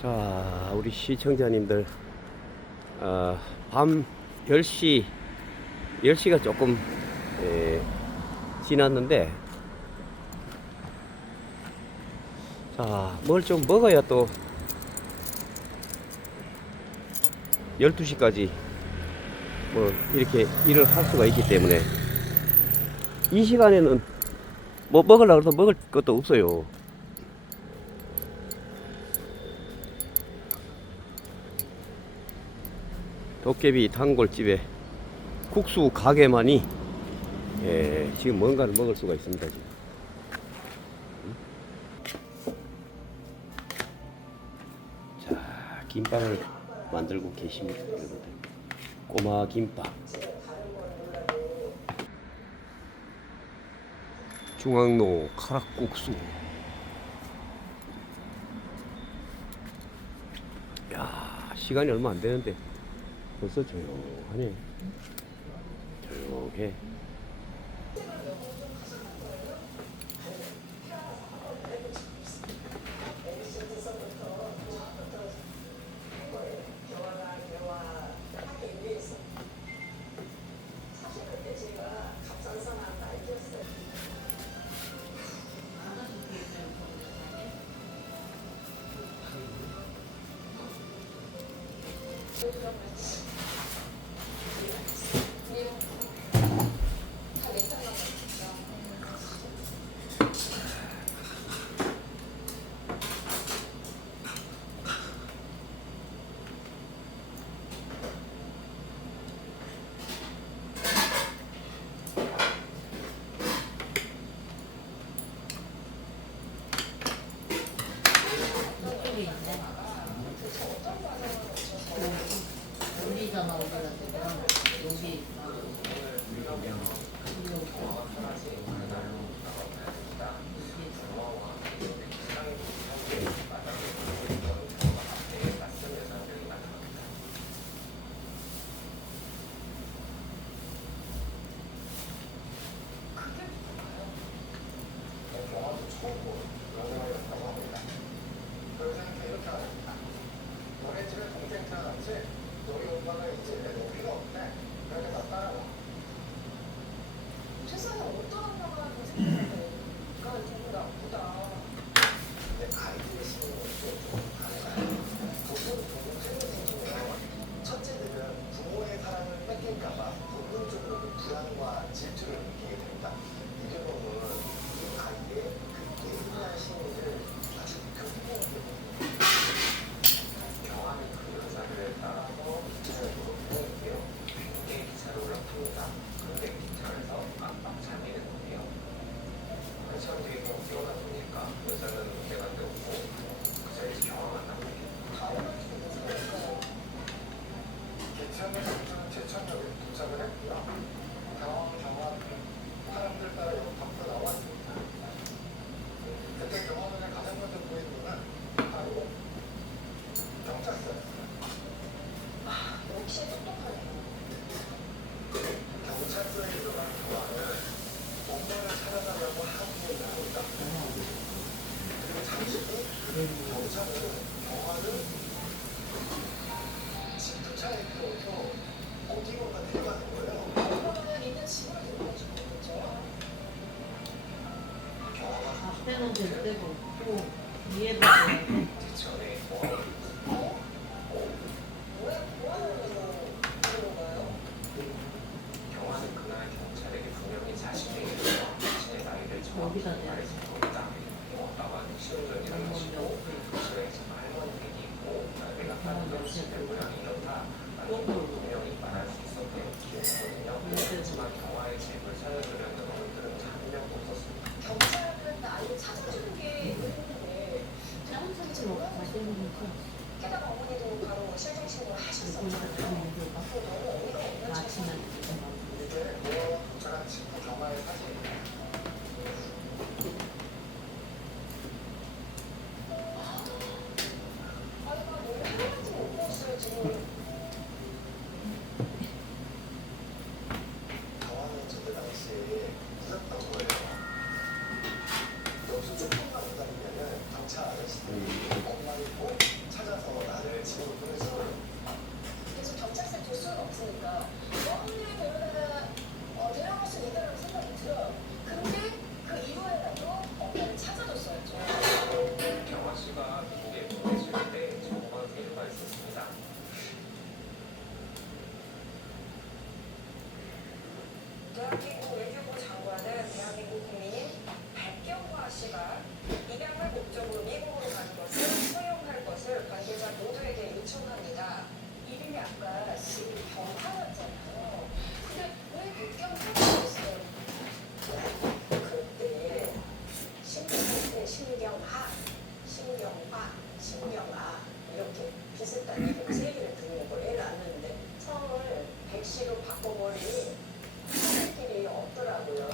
자, 우리 시청자님들, 밤 10시, 10시가 조금, 지났는데, 자, 뭘 좀 먹어야 또, 12시까지, 뭐, 이렇게 일을 할 수가 있기 때문에, 이 시간에는 뭐 먹으려고 해서 먹을 것도 없어요. 도깨비 단골집에 국수 가게만이 지금 뭔가를 먹을 수가 있습니다. 지금. 자, 김밥을 만들고 계십니다, 여러분들. 꼬마 김밥. 중앙로 카락국수. 야, 시간이 얼마 안 되는데 벌써 조용하네. 조용해. 여기잖아, 여기. 세상에 어떤 엄마가 더 생각할까? 누구 나보다. 첫째들은 부모의 사랑을 뺏길까봐 본능적으로 불안과 질투를 느끼게 됩니다. 이 경우는 아이의 그 예민한 심리를 아주 극복하게 됩니다. 경험이 그 여자들에 따라서 기차적으로 보이고요. 굉장히 기차를 올라탑니다. 그런데 기차에서 깜빡 잠이 드는데요. 한참 뒤에 뛰어다 보니까 여자는 문제가 되었고 그 자리에서 경험한다고 해요. 기차는 제천역에 도착을 했고요. 경험한 사람들 따라 밖으로 나왔습니다. 그때 경험에 가장 먼저 보인 분은 바로 경찰서였어요. 역시 똑똑하네. 경찰서에 들어간 경화는 엄마를 찾아가려고 항의에 나옵니다. 그리고 잠시 후 경찰은 경화를 집두차에 태워서 어디론가 데려가는 거예요. 엄마는 있는 집으로 데려가죠. 그렇죠? 경화가 앞에는 될 데가 없고, 위에도 돼야 돼. 대천에 뭐하고 뭐하는 거예요? 경화는 그날 경찰에게 분명히 자신의 나이를 정확히 여기다 대야 돼. 말해서 있다. 아빠가 시운전이라는 것이고 집에 할머니 댁이 있고 내가 사는 집의 모양이 이렇다. 분명히 말할 수 있었던 기억이거든요. 하지만 경화의 집을 찾아주려는 어른들은 한 명도 없었습니다. 경찰은 나를 찾아주는 게 의무인데 그냥 혼자 하지 뭐. 게다가 어머니도 바로 실종신고를 하셨었잖아요. 앞으로 너무 어이가 없는 아침에 짓을 이게 뭐 도착한 친구 경화의 사진입니다. 아이가 너무 하나도 못 먹었어요 지금. 경화는 저때 당시에 무섭던 거예요. 여기서 조금만 기다리면은 경찰 아저씨들이 엄마 있고 찾아서 신경아 이렇게 비슷한 이름 세 개를 듣는 거 애를 낳는데 성을 백씨로 바꿔버리니 사람들이 없더라고요.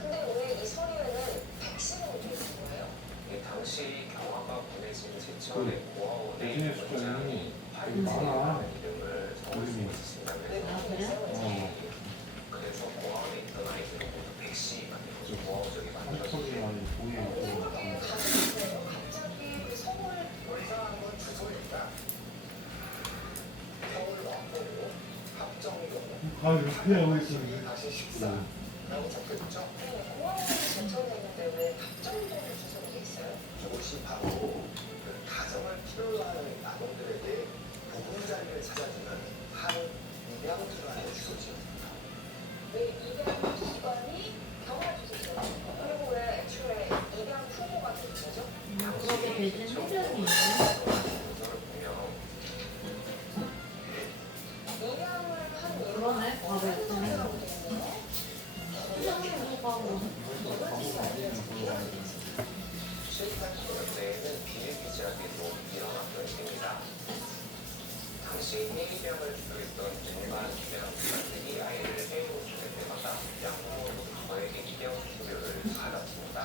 근데 왜 이 서류에는 백씨라고 돼 있는 거예요? 당시 경화가 보내진 제천의 고아원의 요즘에 숫자는 원장이 많아. 파이브라는 이름을 적을 수 있으신다면 아, 그래요? 그래서 고아원에 있던 아이들은 모두 백씨가 되고 고아원적이 만들어진 한국이만 보이고 생각에 가는데요. 갑자기 그 성을 원상은 주소니까 서울 왕복으로 합정동 아 이렇게 하고 있었는데 다시 14라고 적혀있죠. 공항에 제천에 있는데 왜 답정동을 주소로 돼 있어요? 이것이 바로 그 가정을 필요로 하는 아동들에게 보금자리를 찾아주는 한 입양기관의 주소지였습니다. 왜 입양 기관이 병원 주소죠? 그리고 왜 애초에 입양 후보가 된 거죠? 그렇게 대신 해변이 있네. 문서를 보면 입양을 한 그러네. 이유가 아, 네. 어떤 돼 있네요. 수정 후보하고 실탄 기간 내에는 비일비재하게도 일어났던 일입니다. 당시 해입양을 주도했던 일반 입양기관들이 아이를 해외로 보낼 때마다 양부모로부터에게 입양 수수료를 받았습니다.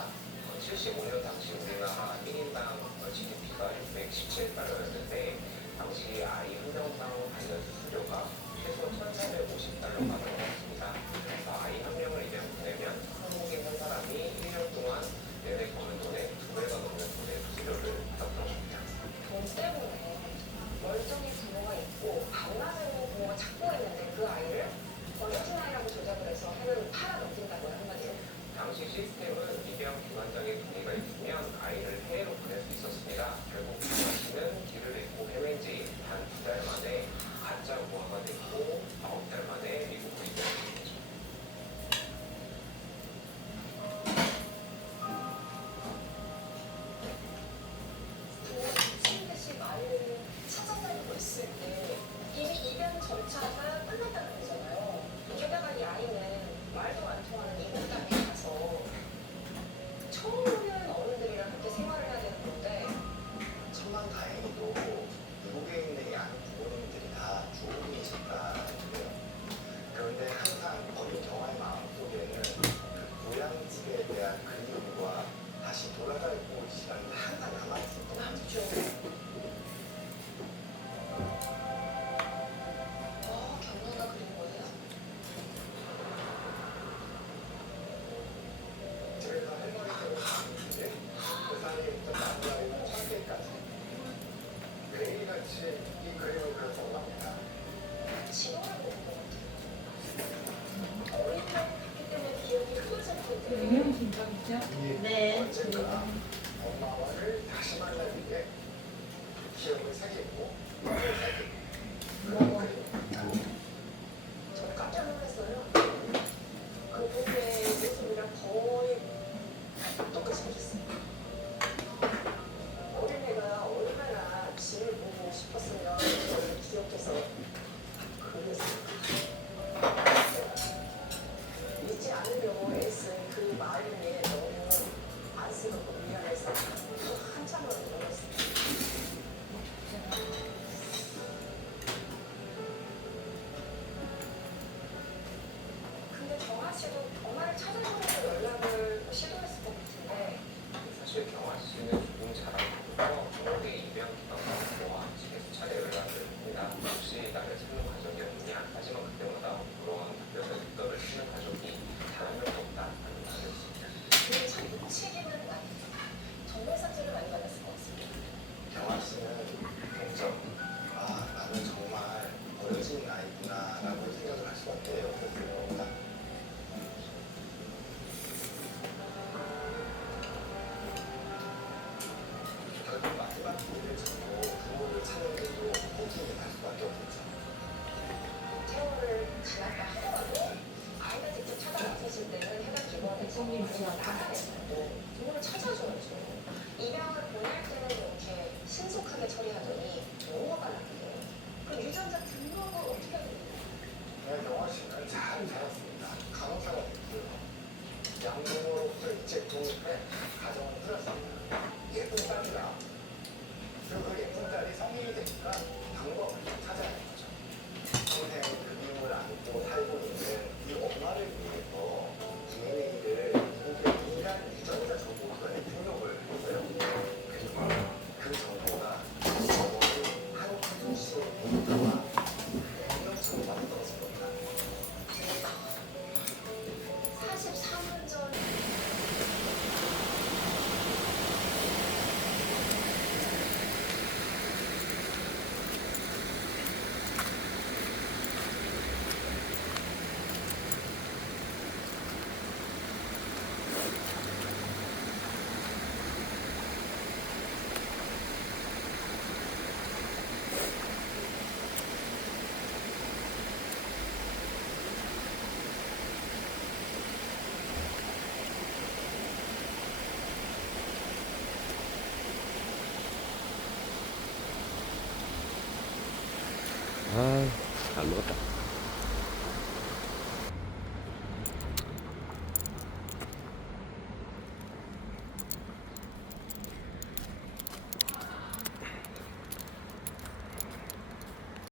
75년 당시 우리나라 1인당 GDP가 617달러였는데 당시 아이 한 명당 관련 수수료가 최소 1,450달러가 넘었습니다. 그래서 아이 한 명을 입양 보내면 한국인 한 사람이 1년 동안 내내 버는 돈의 2배가 넘는 돈의 수수료를 받았던 겁니다. 돈 때문에 멀쩡히 부모가 있고 반나절인 부모가 찾고 있는데 그 아이를 어려진 아이라고 조작을 해서 해외로 팔아 넘긴다고요 한마디로. 당시 시스템은 입양 기관장의 동의가 있으면 아이를 해외로 보낼 수 있었습니다. 결국 김아 씨는 길을 잃고 헤맨 지 단 2달 만에 가짜 고아가 됐고 9달 만에 미국으로 입양이 됐죠. 미친 듯이 아이를 찾아다니고 있을 때 이미 입양 절차가 끝났다는 거잖아요. 게다가 이 아이는 말도 안 통하는 이국 땅에 가서 처음 보는 어른들이랑 함께 생활을 해야 되는 건데 천만다행히도 미국에 있는 이 아는 부모님들이 다 좋은 분이셨다는데요. 그런데 항상 어린 경아의 마음속에는 그 고향집에 대한 그리움과 다시 돌아갈 곳이라는 게 항상 남아있었던 거죠. 남죠. 경화가 그린 거예요? 집에서 할머니 댁을 가는데 그 사이에 있던 나무아이는 철새까지 매일같이 이 그림을 그렸던 겁니다. 지금은 모르는 것 같아요. 어린 나이 봤기 때문에 기억이 흐려질 텐데 진짜 그죠? 이게 네. 언젠가 엄마와를 다시 만나는 게 기억을 새기고 마음을 새기고 그런 그림입니다. 저 깜짝 놀랐어요. 그 부부의 모습이랑 거의 똑같이 생겼어요. 어린애가 얼마나 집을 보고 싶었으면 그걸 기억해서 그랬을까. 잊지 않으려고 애쓴 그 마음에 너무 안쓰럽고 미안해서 한참을 울었어요. 근데 정아 씨도 엄마를 찾아보려고 연락을 시도했을 것 같은데 사실 경아 씨는 조금 자랑스러워 한국의 입양 기관과 모아 측에서 차례 연락을 합니다. 혹시 나를 찾는 가족이 없냐? 하지만 그때마다 그런 답변을 윗돌을 치는 가족이 단 한 명도 없다는 말이었습니다. 그게 참 무책임한 말이에요. 정말 상처를 많이 받았을 것 같습니다. 경아 씨는 동정, 아 나는 정말 버려진 아이구나라고 생각을 할 수밖에 없었어요. 결국 마지막 길을 찾고 부모를 찾는데도 포기를 할 수밖에 없었죠. 퇴원을 가났다 하더라도 아이가 직접 찾아가실 때는 해당 기관에서 아니면 나라에서도 부모를 찾아줘야죠. 입양을 보낼 때는 이렇게 신속하게 처리하더니 너무 빨랐는데 그 유전자 등록을 어떻게 하게 됩니까? 그냥 경아 씨는 잘 살았습니다. 간호사가 됐고요. 양부모로부터 일제 독립해 가정을 꾸렸습니다. 예쁜 딸이라. 그 아, 잘 먹었다.